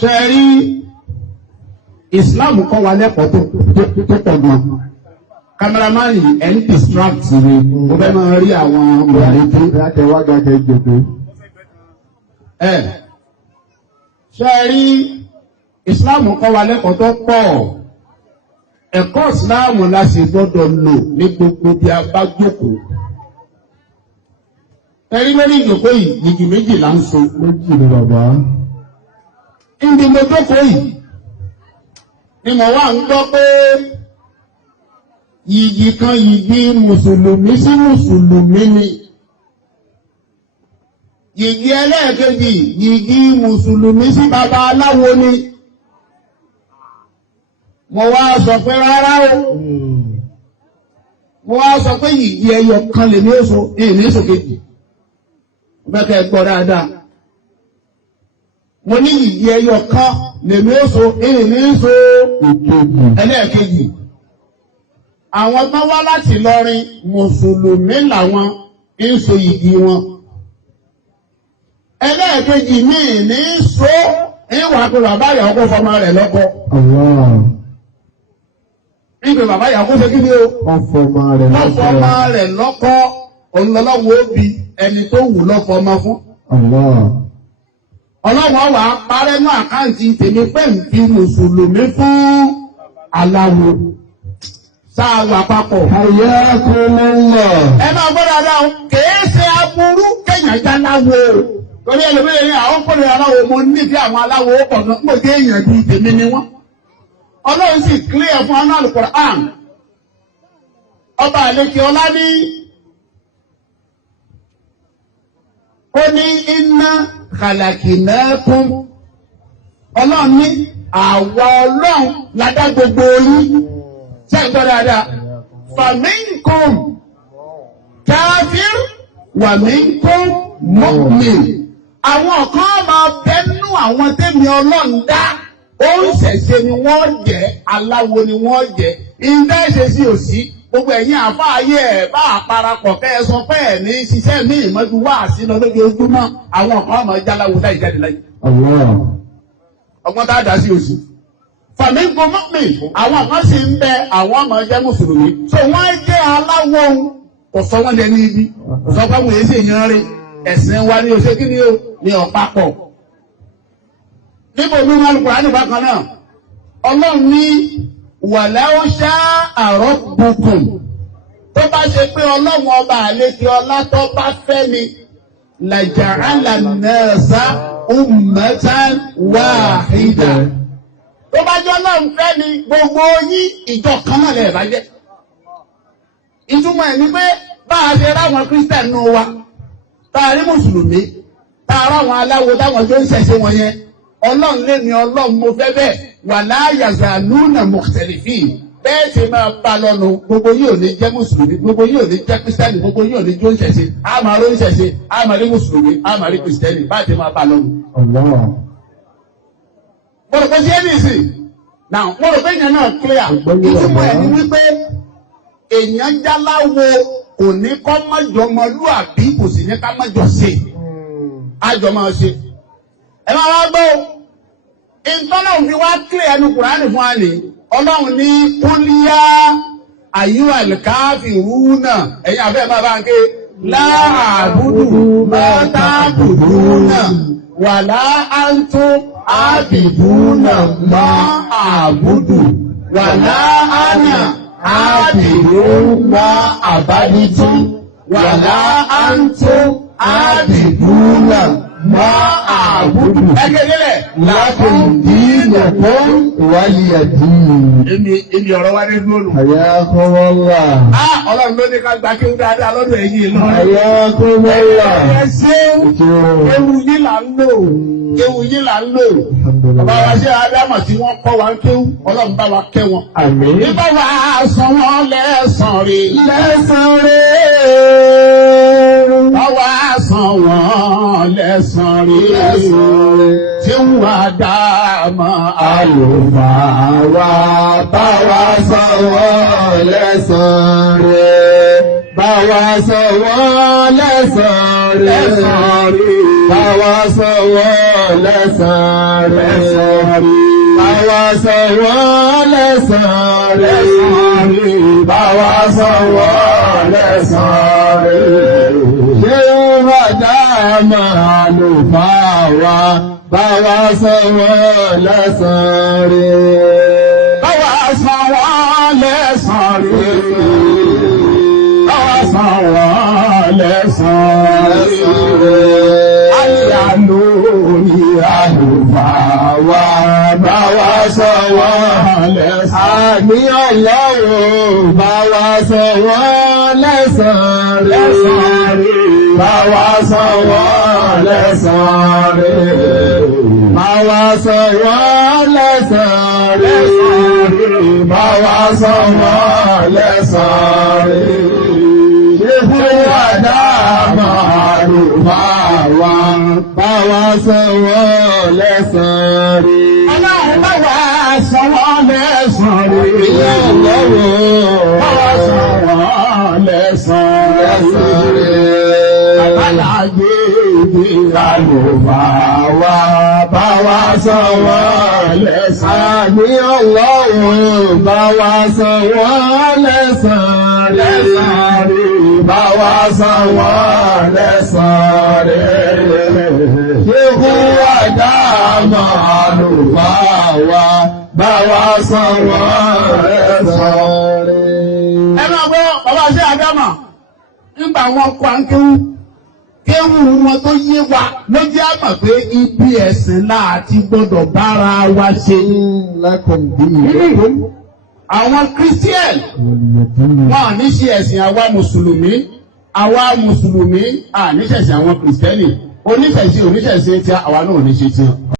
ṣe rí Islam kọ́ wa lẹ́kọ̀ọ́ tó pọ̀ gan. Cameraman yìí ẹ̀ ń distract mi ó fẹ́ máa rí àwọn ọ̀rẹ́ tó láti wá gàgẹ́ ìjòkó. ṣe rí Islam kọ́ wa lẹ́kọ̀ọ́ tó pọ̀. Ẹ̀kọ́ Islam la sì gbọ́dọ̀ lò ní gbogbo bí a bá jókòó. Ẹ̀rí lórí ìjókòó yìí yìgì méjì là ń so. Méjì ni bàbá. Ibi mo jókòó yìí ni mo wá ń gbọ́ pé yìgì kan yìgì mùsùlùmí sí mùsùlùmí ni. Yìgì ẹlẹ́ẹ̀kejì yìgì mùsùlùmí sí baba aláwo ni. Mo wá sọ pé rárá o. Mo wá sọ pé yìgì ẹyọ kan lè ní èso èso kejì. Mo fẹ́ kẹ́ ẹ gbọ́ dáadáa. Mo ní yìgì ẹyọ kan lè ní èso èso ẹlẹ́ẹ̀kejì. Àwọn tó wá láti Ìlọrin mùsùlùmí làwọn ń so yìgì wọn. Ẹlẹ́ẹ̀kejì míì ní so ìwà pé bàbá ìyàwó kó fọmọ rẹ̀ lọ́kọ. Nígbà bàbá ìyàwó ṣe kí ni o? Ọ̀fọ̀mọ rẹ̀ lọ́kọ olùlọ́wọ́ òbí ẹni tó wù lọ́kọ ọmọ fún. Ọlọ́wọ́ wà á parẹ́ ní àkáǹtì tèmi pé ń fi mùsùlùmí fún aláwo. Sáàlù àpapọ̀. Àyà kò lọ. Ẹ máa gbọ́dọ̀ aláwo kèé ṣe aburú kéèyàn já láwo. Torí ẹlòmíràn ní àwọn kọ́ni aláwo mo nífẹ̀ẹ́ àwọn aláwo pọ̀ náà mo dé èèyàn bíi tèmi ni wọ́n. Ọlọ́run sì clear fún aná Al-Qur'an. Ọba àlekè ọlá ní ó ní inna khalaqnakum. Ọlọ́run ní àwa Ọlọ́run la dá gbogbo yín. Ṣé ń gbọ́ dáadáa? Faminkum káfír wa minkum mu'min. Àwọn kan máa bẹ́nu àwọn tẹ́mi Ọlọ́run dá. Ó ń ṣẹ̀ṣẹ̀ ni wọ́n jẹ́, aláwo ni wọ́n jẹ́. Ìdá ẹ̀ṣẹ̀ sí òsì. Gbogbo ẹ̀yin àfáàyè ẹ̀ bá àparapọ̀ kẹ́ ẹ sọ pé ẹ̀ ní ṣiṣẹ́ ní ìmọ̀jú wá sínú lójoojúmọ́. Àwọn kan máa jáláwo dá ìjáde láyé. Ọgbọ́n tá a dá sí òsì. Fàmí gbọmọ́pì àwọn kan sì ń bẹ àwọn ọmọ jẹ́ mùsùlùmí. So wọ́n jẹ́ aláwo kò sọ wọ́n dẹni ibi. Kò sọ pé mo yẹ sí èèyàn rí. Ẹ̀sìn wa ni oṣù kí ni o ní ọ̀pápọ̀. Níbo mi máa ń kúrò ní bákan náà? Ọlọ́run ní walau sha'a rabbukum. Tó bá ṣe pé Ọlọ́run ọba àlejò ọlá tó bá fẹ́ ni laja'ala an-nasa ummatan wahida. Tó bá jẹ́ Ọlọ́run fẹ́ ni gbogbo yín ìjọ kan náà lè bá jẹ́. Ìtumọ̀ ẹ̀ ni pé bá a ṣe ráwọn Kírísítẹ̀nì nù wa, tá a rí Mùsùlùmí, tá a ráwọn aláwo táwọn tó ń ṣẹ̀ṣẹ̀ wọn yẹn. Ọlọ́run lé ní Ọlọ́run mo fẹ́ bẹ́ẹ̀ wala yazaluna mukhtalifin. Bẹ́ẹ̀ ti máa bá lọ́nu gbogbo yìí ò ní jẹ́ Mùsùlùmí, gbogbo yìí ò ní jẹ́ Kírísítẹ́nì, gbogbo yìí ò ní jó ń ṣẹ̀ṣẹ̀. A máa ró ń ṣẹ̀ṣẹ̀, a máa rí Mùsùlùmí, a máa rí Kírísítẹ́nì, bá ti máa bá lọ́nu. Mo rò pé ṣé ní ìsìn? Now mo rò pé èèyàn náà clear. Ìtumọ̀ ẹ̀ ni wípé èèyàn jáláwo kò ní kọ́ mọ́jọ ọmọlúàbí kò sì ní ká mọ́jọ ṣe. Àjọ máa ṣe. Ẹ máa wá gbọ́ ìtọ́lọ́hùn fi wá kílẹ̀ ẹnu Kùránì fún wa ní Ọlọ́run ní kúlíyá ayyuhal kafiruna ẹ̀yin àfẹ́ máa bá ń ké la a'budu ma ta'buduna wala antum abiduna ma a'budu wala ana abidu ma abaditum wala antum abiduna ma àbúdù. Ẹgbẹ́lẹ́ láti dínà fún ìwáyé dínà. Èmi ọ̀rọ̀ wá ní lónìí. Àyà kọ́wọ́lá. Ọlọ́run ló ní ká gba kí ó dáadáa lọ́dọ̀ ẹ̀yin lọ. Àyà kọ́wọ́lá. Ẹ ṣé ewu yín là ń lò. Ewu yín là ń lò. Bàbá wa ṣe Ádámọ̀ tí wọ́n kọ́ wa ń kéwú. Ọlọ́run bá wa kẹ́ wọn. Àmín. Nígbà wa san wọ́n lẹ́san rè. Lẹ́san rè. Báwa san wọ́n lẹ́san rè. Tí wọ́n dá mọ́ àlùfáà wa báwa san wọ́n lẹ́san rè. Báwa san wọ́n lẹ́san rè. Báwa san wọ́n wọ́n lẹ́san rẹ̀. Báwa san wọ́n lẹ́san rẹ̀. Báwa san wọ́n lẹ́san rẹ̀. Ṣé wọ́n dá máa lò fà wá? Báwa san wọ́n lẹ́san rẹ̀. Báwa san wọ́n lẹ́san rẹ̀. Báwa san wọ́n lẹ́san rẹ̀. Àyà lórí àlùfáà wa. Báwa san wọ́n lẹ́san rẹ̀. Àní Ọlọ́run báwa san wọ́n lẹ́san rẹ̀. Báwa san wọ́n lẹ́san rẹ̀. Báwa san wọ́n lẹ́san rẹ̀. Báwa san wọ́n lẹ́san rẹ̀. Ṣé àdámà àlùfáà wa? Báwa san wọ́n lẹ́san rẹ̀. Ọlọ́run báwa san wọ́n lẹ́san rẹ̀. Ìyá Ọlọ́run báwa san wọ́n lẹ́san rẹ̀. Àbálàgbé àlùfáà wa báwa san wọ́n lẹ́san. Ní Ọlọ́run báwa san wọ́n lẹ́san rẹ̀. Báwa san wọ́n lẹ́san rẹ̀. Ṣéhù àdámà àlùfáà wa báwa san wọ́n lẹ́san rẹ̀. Ẹ máa gbọ́ bàbá ṣé àdámà nígbà wọn kọ́ àńkéwú. Kéwù wọn tó yé wa ló jẹ́ àmọ̀ pé ibi ẹ̀sìn láti gbọ́dọ̀ bára wa ṣe. Àwọn Christian wọn à ní ṣe ẹ̀sìn àwa Mùsùlùmí. Àwa Mùsùlùmí à ní ṣẹ̀sìn àwọn Kìrìsìtẹ́nì. Oníṣẹ̀ṣe tí àwa náà ò ní ṣe tí.